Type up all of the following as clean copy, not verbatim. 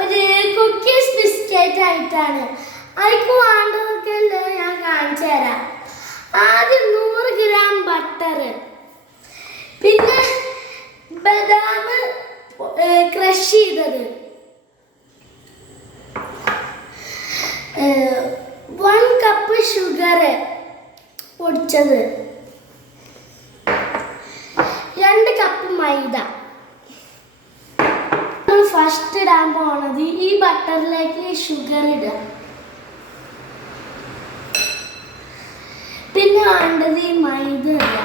ഒരു cookies biscuit ആയിട്ടാണ്. അതിക്ക് വേണ്ടതൊക്കെ ഞാൻ കാണിച്ചു തരാം. ആദ്യം 100 ഗ്രാം ബട്ടർ, പിന്നെ ബദാം ക്രഷ് ചെയ്തത്, 1 കപ്പ് ഷുഗർ പൊടിച്ചത്, 2 കപ്പ് മൈദ. ഫസ്റ്റ് ഇടാൻ പോണത് ഈ ബട്ടറിലേക്ക് ഷുഗർ ഇടുക. പിന്നെ വേണ്ടത് ഈ മൈദ ഇടുക.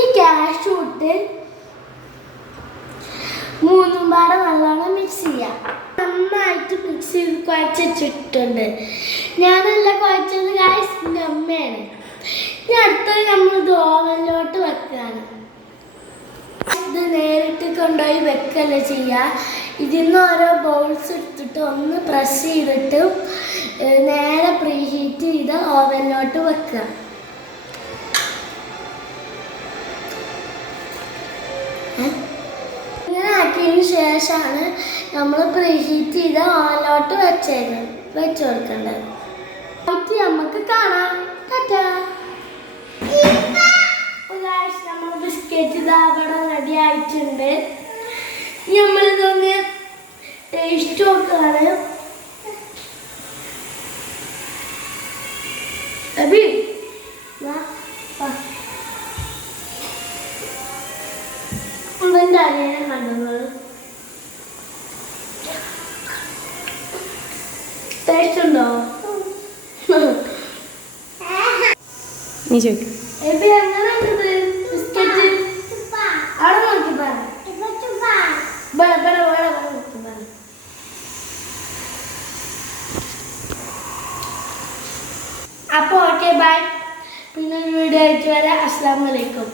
ഈ കാഷ്യൂ ഇട്ട് 3 പാടെ നല്ലോണം മിക്സ് ചെയ്യാം. നന്നായിട്ട് മിക്സ് ചെയ്ത് കുഴച്ചിട്ടുണ്ട്. ഞാനല്ല കുഴച്ചത് ഗായ്സ്, എൻ്റെ അമ്മയാണ്. ഇനി അടുത്തത് നമ്മളിത് ഓവനിലോട്ട് വെക്കുകയാണ്. ഇത് നേരിട്ട് കൊണ്ടുപോയി വെക്കല്ല ചെയ്യുക. ഇതിന്ന് ഓരോ ബൗൾസ് എടുത്തിട്ട് ഒന്ന് പ്രസ് ചെയ്തിട്ട് നേരെ പ്രീഹീറ്റ് ചെയ്ത് ഓവനിലോട്ട് വെക്കുക. ഇങ്ങനെ ആക്കിയതിന് ശേഷമാണ് നമ്മൾ പ്രീഹീറ്റ് ചെയ്ത് ഓവനിലോട്ട് വെച്ച് കൊടുക്കേണ്ടത്. നമുക്ക് കാണാം. ടാറ്റാ. നമ്മൾ ബിസ്ക്കറ്റ് ഇതാകണം റെഡി ആയിട്ടുണ്ട്. നമ്മളിതൊന്ന് ടേസ്റ്റ് നോക്കുകയാണ്. അബി എന്താണ് കണ്ടത്? ടേസ്റ്റ് ഉണ്ടോ? നീ ചോദിക്കും. എബി എങ്ങനെയുണ്ട് ബിസ്ക്കറ്റ്? അവിടെ നോക്കി പറ. അപ്പോൾ ഓക്കെ, ബൈ. പിന്നെ വീഡിയോ ആയിട്ട് വരാം. അസ്സലാമു അലൈക്കും.